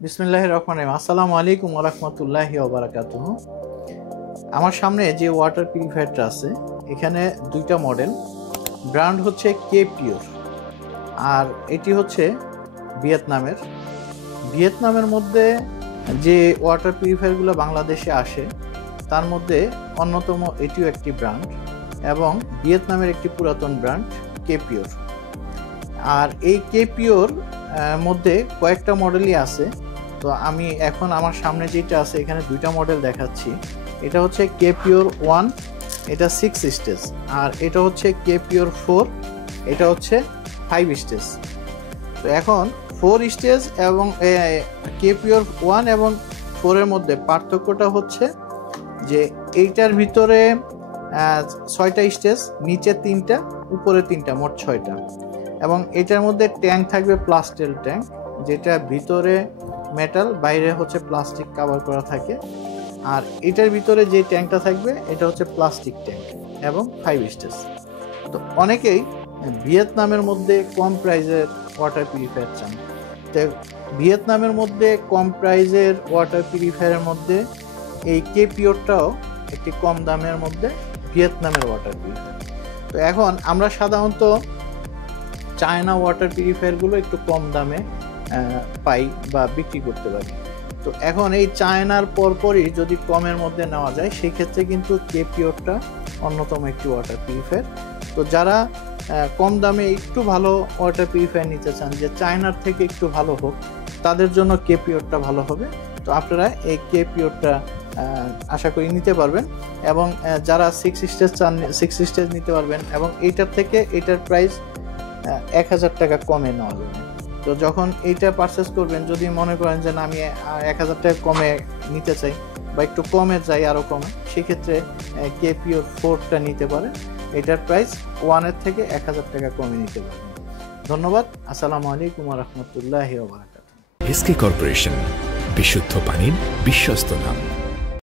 বিসমিল্লাহির রহমানির রহিম। আসসালামু আলাইকুম ওয়া রাহমাতুল্লাহি ওয়া বারাকাতুহু। আমার সামনে যে ওয়াটার পিউরিফায়ারটা আছে, এখানে দুইটা মডেল। ব্র্যান্ড হচ্ছে কে পিওর, আর এটি হচ্ছে ভিয়েতনামের। ভিয়েতনামের মধ্যে যে ওয়াটার পিউরিফায়ারগুলো বাংলাদেশে আসে, তার মধ্যে অন্যতম এটিও একটি ব্র্যান্ড, এবং ভিয়েতনামের একটি পুরাতন ব্র্যান্ড কে পিওর। আর এই কে পিওর মধ্যে কয়েকটা মডেলই আছে। তো আমি এখন আমার সামনে যেটা আছে, এখানে দুইটা মডেল দেখাচ্ছি। এটা হচ্ছে কে পিওর 1, এটা 6 স্টেজ, আর এটা হচ্ছে কে পিওর 4, এটা হচ্ছে 5 স্টেজ। তো এখন 4 স্টেজ এবং কে পিওর 1 এবং 4 এর মধ্যে পার্থক্যটা হচ্ছে যে এইটার ভিতরে 6টা স্টেজ, নিচে 3টা, উপরে 3টা, মোট 6টা। এবং এটার মধ্যে ট্যাঙ্ক থাকবে প্লাস্টিক ট্যাঙ্ক, যেটা ভিতরে মেটাল, বাইরে হচ্ছে প্লাস্টিক কভার করা থাকে। আর এটার ভিতরে যে ট্যাঙ্কটা থাকবে এটা হচ্ছে প্লাস্টিক ট্যাঙ্ক, এবং 5 স্টেজ। তো অনেকেই ভিয়েতনামের মধ্যে কম প্রাইজের ওয়াটার পিউরিফায়ার চান। তো ভিয়েতনামের মধ্যে কম প্রাইজের ওয়াটার পিউরিফায়ারের মধ্যে এই কে পিওরটাও একটি কম দামের মধ্যে ভিয়েতনামের ওয়াটার পিউরিফায়ার। তো এখন আমরা সাধারণত চায়না ওয়াটার পিউরিফায়ারগুলো একটু কম দামে পাই বা বিক্রি করতে পারি। তো এখন এই চায়নার পরপরই যদি কমের মধ্যে নেওয়া যায়, সেই ক্ষেত্রে কিন্তু কে পিওরটা অন্যতম একটি ওয়াটার পিউরিফায়ার। তো যারা কম দামে একটু ভালো ওয়াটার পিউরিফায়ার নিতে চান, যে চায়নার থেকে একটু ভালো হোক, তাদের জন্য কে পিওরটা ভালো হবে। তো আপনারা এই কে পিওরটা আশা করি নিতে পারবেন। এবং যারা 6 স্টেজ চান, 6 স্টেজ নিতে পারবেন, এবং এইটার থেকে এটার প্রাইস 1000 টাকা কমে নেওয়া যাবে। তো যখন এইটা পারচেস করবেন, যদি মনে করেন যে না, আমি 1000 টাকা কমে নিতে চাই বা একটু কমে চাই, আরও কমে, সেক্ষেত্রে কে পিওর 4টা নিতে পারেন। এটার প্রাইস 1-এর থেকে 1000 টাকা কমে নিতে পারেন। ধন্যবাদ। আসসালামু আলাইকুম ওয়া রাহমাতুল্লাহি ওয়া বারাকাতুহু। এসকে কর্পোরেশন, বিশুদ্ধ পানির বিশ্বস্ত নাম।